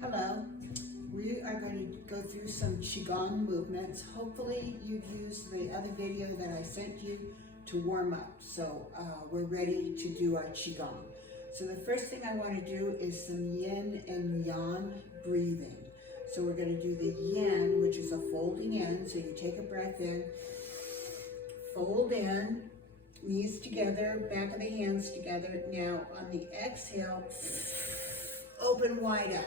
Hello. We are going to go through some Qigong movements. Hopefully you've used the other video that I sent you to warm up. So we're ready to do our Qigong. So the first thing I want to do is some yin and yang breathing. So we're going to do the yin, which is a folding in. So you take a breath in, fold in, knees together, back of the hands together. Now on the exhale, open wide up.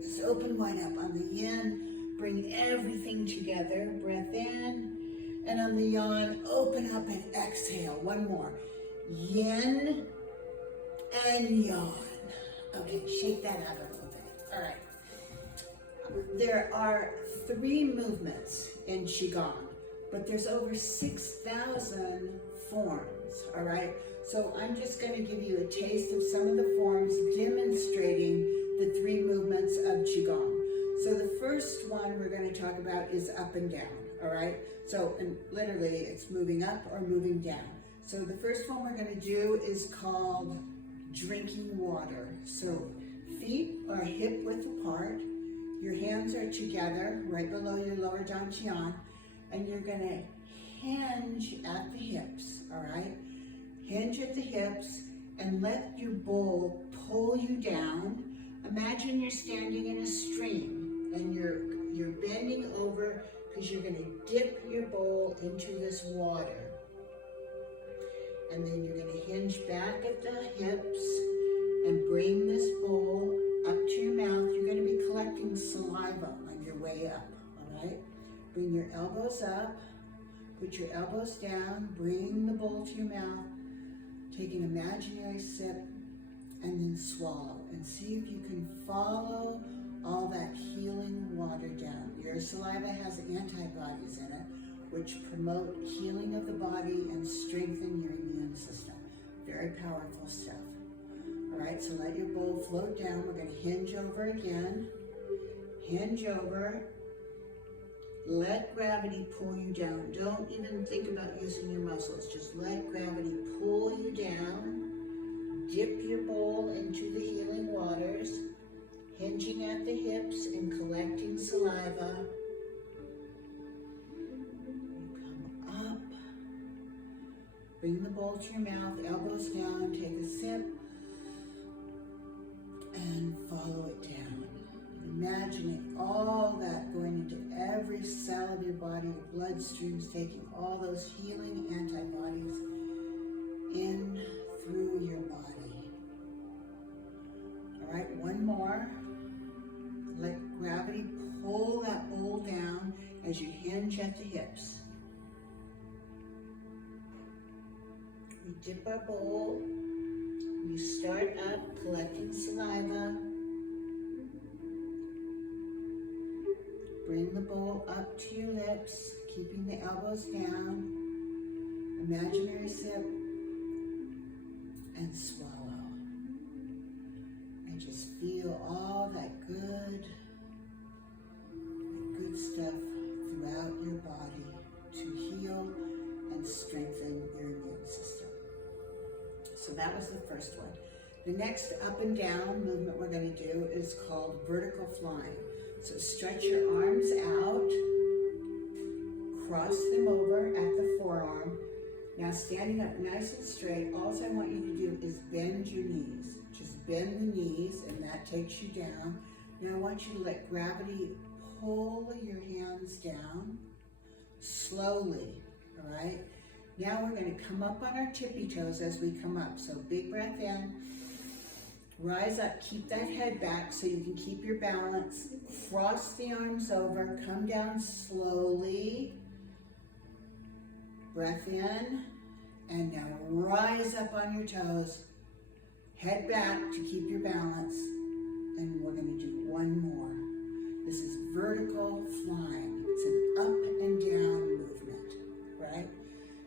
Just open wide up. On the yin, bring everything together. Breath in. And on the yang, open up and exhale. One more. Yin and yang. Okay, shake that out a little bit. All right. There are 3 movements in Qigong, but there's over 6,000 forms, all right? So I'm just going to give you a taste of some of the forms demonstrating the 3 movements of Qigong. So the first one we're going to talk about is up and down, all right? So and literally it's moving up or moving down. So the first one we're going to do is called drinking water. So feet are hip width apart. Your hands are together right below your lower dantian, and you're going to hinge at the hips, all right? Hinge at the hips and let your bowl pull you down. Imagine you're standing in a stream and you're bending over because you're going to dip your bowl into this water. And then you're going to hinge back at the hips and bring this bowl up to your mouth. You're going to be collecting saliva on your way up, all right? Bring your elbows up, put your elbows down, bring the bowl to your mouth, take an imaginary sip, and then swallow. And see if you can follow all that healing water down. Your saliva has antibodies in it, which promote healing of the body and strengthen your immune system. Very powerful stuff. All right, so let your bowl float down. We're going to hinge over again. Hinge over. Let gravity pull you down. Don't even think about using your muscles. Just let gravity pull you down. Dip your bowl into the healing waters, hinging at the hips and collecting saliva. You come up. Bring the bowl to your mouth, elbows down, take a sip, and follow it down. Imagining all that going into every cell of your body, your bloodstreams, taking all those healing antibodies in through your body. All right, one more. Let gravity pull that bowl down as you hinge at the hips. We dip our bowl. We start up collecting saliva. Bring the bowl up to your lips, keeping the elbows down. Imaginary sip, and swallow. And just feel all that good stuff throughout your body to heal and strengthen your immune system. So that was the first one. The next up and down movement we're going to do is called vertical flying. So stretch your arms out, cross them over at the forearm. Now standing up nice and straight, all I want you to do is bend your knees. Just bend the knees and that takes you down. Now I want you to let gravity pull your hands down slowly, all right? Now we're going to come up on our tippy toes as we come up. So big breath in, rise up, keep that head back so you can keep your balance. Cross the arms over, come down slowly. Breath in, and now rise up on your toes. Head back to keep your balance, and we're going to do one more. This is vertical flying. It's an up and down movement, right?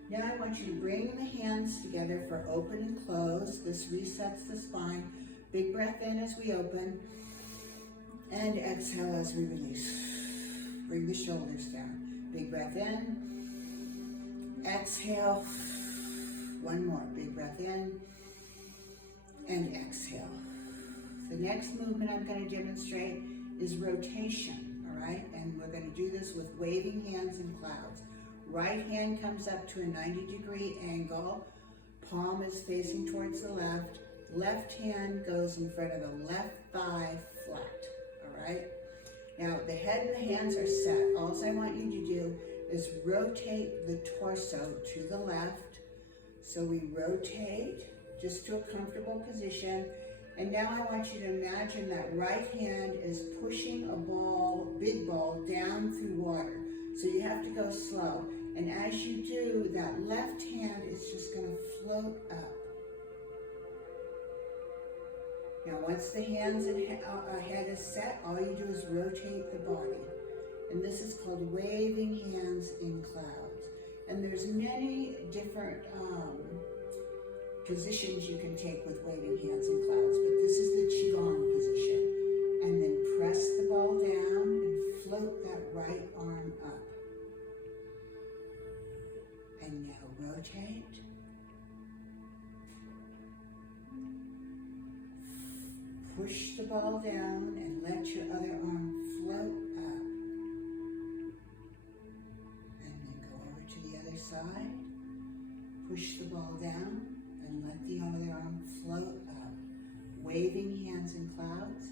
Now I want you to bring the hands together for open and close. This resets the spine. Big breath in as we open, and exhale as we release. Bring the shoulders down. Big breath in. Exhale. One more. Big breath in. And exhale. The next movement I'm going to demonstrate is rotation, all right? And we're going to do this with waving hands and clouds. Right hand comes up to a 90-degree angle. Palm is facing towards the left. Left hand goes in front of the left thigh flat, all right? Now, the head and the hands are set. All I want you to do is rotate the torso to the left. So we rotate just to a comfortable position. And now I want you to imagine that right hand is pushing a ball, big ball, down through water. So you have to go slow. And as you do, that left hand is just going to float up. Now, once the hands and head is set, all you do is rotate the body. And this is called waving hands in clouds. And there's many different positions you can take with waving hands in clouds, but this is the Qigong position. And then press the ball down and float that right arm up. And now rotate. Push the ball down and let your other arm float up. And then go over to the other side. Push the ball down and let the other arm float up. Waving hands in clouds.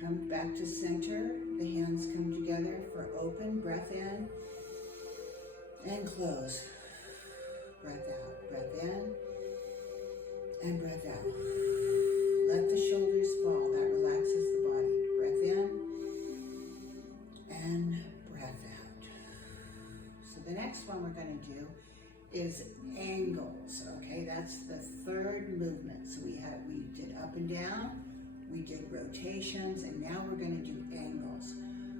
Come back to center. The hands come together for open. Breath in and close. Breath out. Breath in and breath out. Let the shoulders fall. That relaxes the body. Breath in and breath out. So the next one we're going to do is angles. Okay, that's the third movement. So we did up and down, we did rotations, and now we're going to do angles.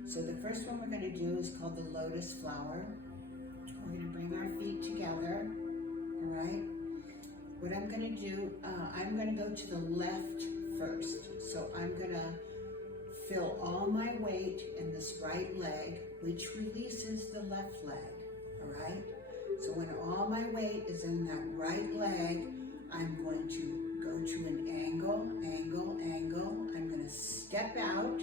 So the first one we're going to do is called the lotus flower. We're going to bring our feet together. All right. What I'm going to do, I'm going to go to the left first. So I'm going to feel all my weight in this right leg, which releases the left leg, all right? So when all my weight is in that right leg, I'm going to go to an angle, angle, angle. I'm going to step out.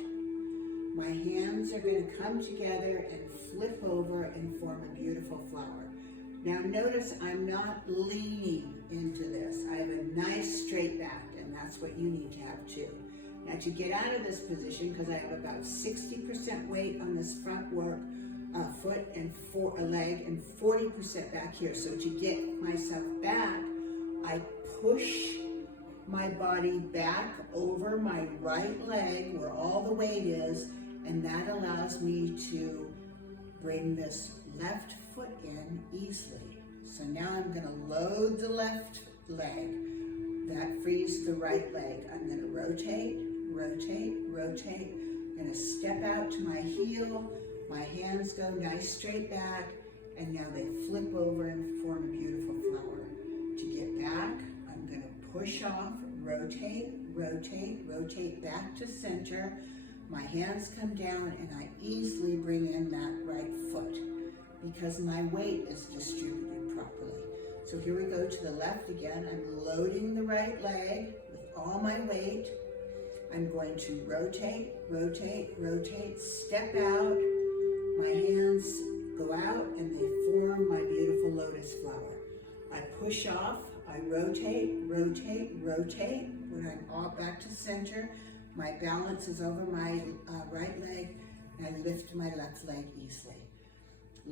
My hands are going to come together and flip over and form a beautiful flower. Now notice I'm not leaning into this. I have a nice straight back, and that's what you need to have too. Now to get out of this position, because I have about 60% weight on this front foot and a leg, and 40% back here. So to get myself back, I push my body back over my right leg where all the weight is, and that allows me to bring this left foot in easily. So now I'm going to load the left leg. That frees the right leg. I'm going to rotate, rotate, rotate. I'm going to step out to my heel. My hands go nice straight back, and now they flip over and form a beautiful flower. To get back, I'm going to push off, rotate, rotate, rotate back to center. My hands come down, and I easily bring in that right foot because my weight is distributed properly. So here we go to the left again. I'm loading the right leg with all my weight. I'm going to rotate, rotate, rotate, step out. My hands go out and they form my beautiful lotus flower. I push off, I rotate, rotate, rotate. When I'm all back to center, my balance is over my right leg, and I lift my left leg easily.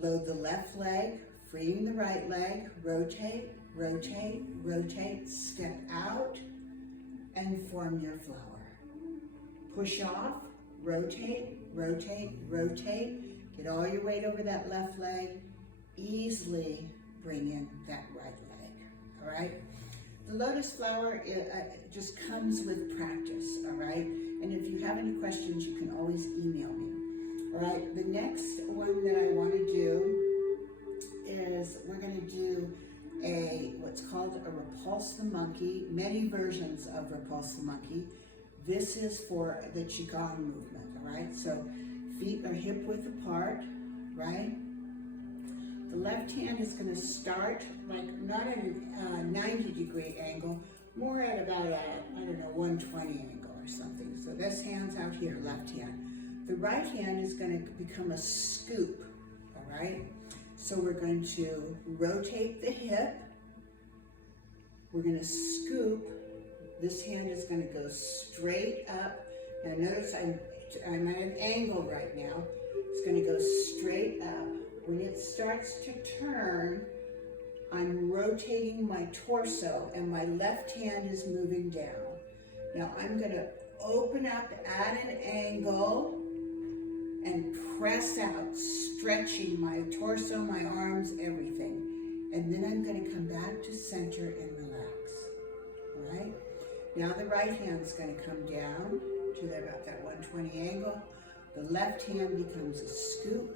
Load the left leg, freeing the right leg, rotate, rotate, rotate, step out, and form your flower. Push off, rotate, rotate, rotate, get all your weight over that left leg, easily bring in that right leg, all right? The lotus flower just comes with practice, all right? And if you have any questions, you can always email me. All right, the next one that I want to do is we're going to do what's called a repulse the monkey, many versions of repulse the monkey. This is for the Qigong movement, all right? So feet are hip width apart, right? The left hand is going to start like not at a 90-degree angle, more at about a, 120 angle or something. So this hand's out here, left hand. The right hand is going to become a scoop, all right? So we're going to rotate the hip. We're going to scoop. This hand is going to go straight up. Now notice I'm at an angle right now. It's going to go straight up. When it starts to turn, I'm rotating my torso and my left hand is moving down. Now I'm going to open up at an angle and press out, stretching my torso, my arms, everything. And then I'm going to come back to center and relax. All right? Now the right hand's going to come down to about that 120 angle. The left hand becomes a scoop.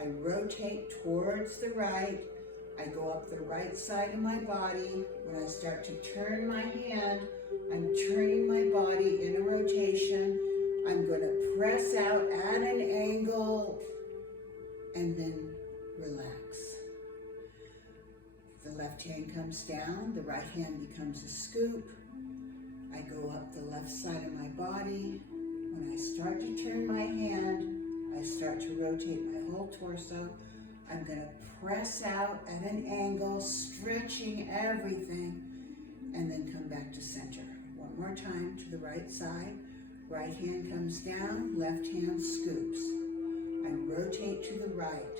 I rotate towards the right. I go up the right side of my body. When I start to turn my hand, I'm turning my body in a rotation. I'm going to press out at an angle and then relax. The left hand comes down, the right hand becomes a scoop. I go up the left side of my body. When I start to turn my hand, I start to rotate my whole torso. I'm going to press out at an angle, stretching everything, and then come back to center. One more time to the right side. Right hand comes down, left hand scoops. I rotate to the right.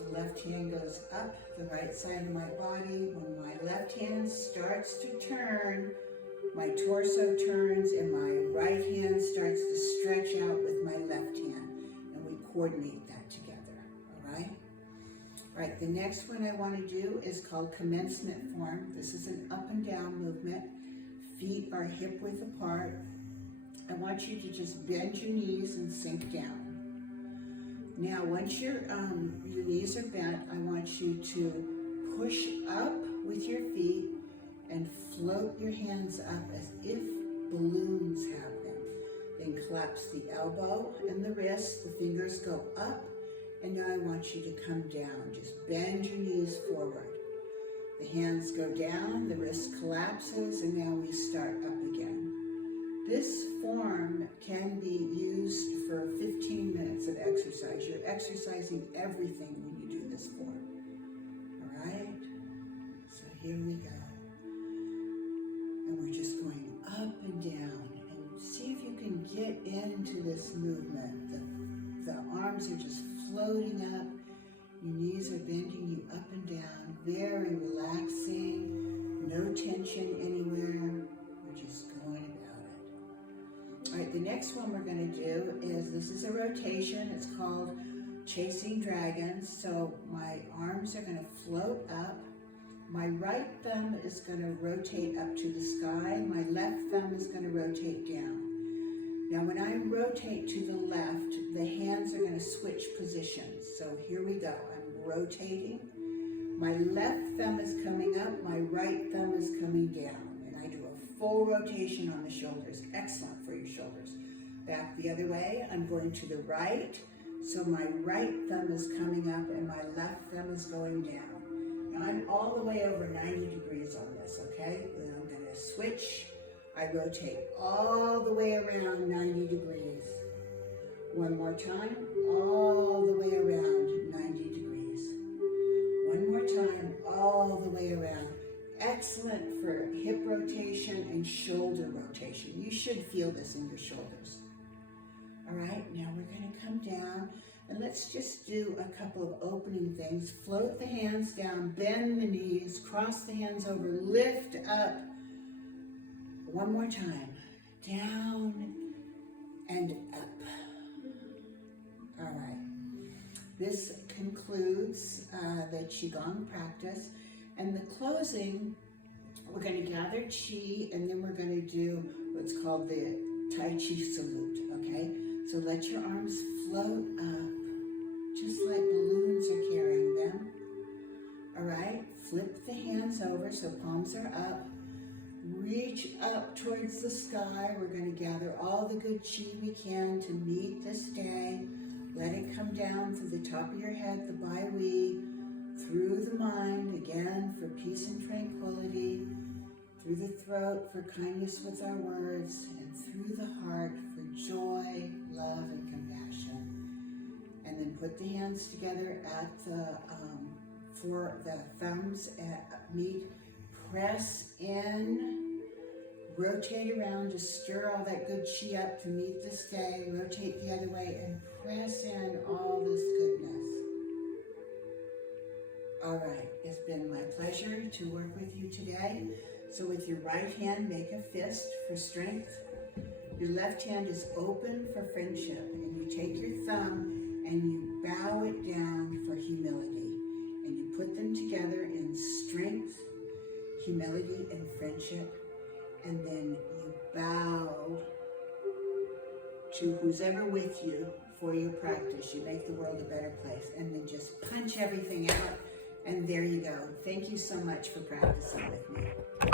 The left hand goes up the right side of my body. When my left hand starts to turn, my torso turns and my right hand starts to stretch out with my left hand. And we coordinate that together, all right? All right, the next one I want to do is called commencement form. This is an up and down movement. Feet are hip width apart. I want you to just bend your knees and sink down. Now, once your knees are bent, I want you to push up with your feet and float your hands up as if balloons have them. Then collapse the elbow and the wrist, the fingers go up, and now I want you to come down. Just bend your knees forward. The hands go down, the wrist collapses, and now we start up again. This form can be used for 15 minutes of exercise. You're exercising everything when you do this form. All right? So here we go. And we're just going up and down. And see if you can get into this movement. The arms are just floating up. Your knees are bending you up and down. Very relaxing. No tension anywhere. We're just going about it. All right, the next one we're going to do is, this is a rotation. It's called Chasing Dragons. So my arms are going to float up. My right thumb is going to rotate up to the sky. My left thumb is going to rotate down. Now when I rotate to the left, the hands are going to switch positions. So here we go. I'm rotating. My left thumb is coming up. My right thumb is coming down. And I do a full rotation on the shoulders. Excellent for your shoulders. Back the other way. I'm going to the right. So my right thumb is coming up and my left thumb is going down. Now I'm all the way over 90 degrees on this, okay? Then I'm going to switch. I rotate all the way around 90 degrees. One more time, all the way around 90 degrees. One more time, all the way around. Excellent for hip rotation and shoulder rotation. You should feel this in your shoulders. All right, now we're going to come down. And let's just do a couple of opening things. Float the hands down, bend the knees, cross the hands over, lift up. One more time. Down and up. All right. This concludes the Qigong practice. And the closing, we're going to gather Qi, and then we're going to do what's called the Tai Chi salute, okay? So let your arms float up, just like balloons are carrying them. All right, flip the hands over so palms are up. Reach up towards the sky. We're going to gather all the good Qi we can to meet this day. Let it come down through the top of your head, the Bai Wi, through the mind, again, for peace and tranquility, through the throat, for kindness with our words, and through put the hands together at the, for the thumbs meet. Press in, rotate around to stir all that good chi up to meet this day. Rotate the other way and press in all this goodness. All right, it's been my pleasure to work with you today. So with your right hand, make a fist for strength. Your left hand is open for friendship, and you take your thumb and you bow it down for humility. And you put them together in strength, humility, and friendship. And then you bow to who's ever with you for your practice. You make the world a better place. And then just punch everything out. And there you go. Thank you so much for practicing with me.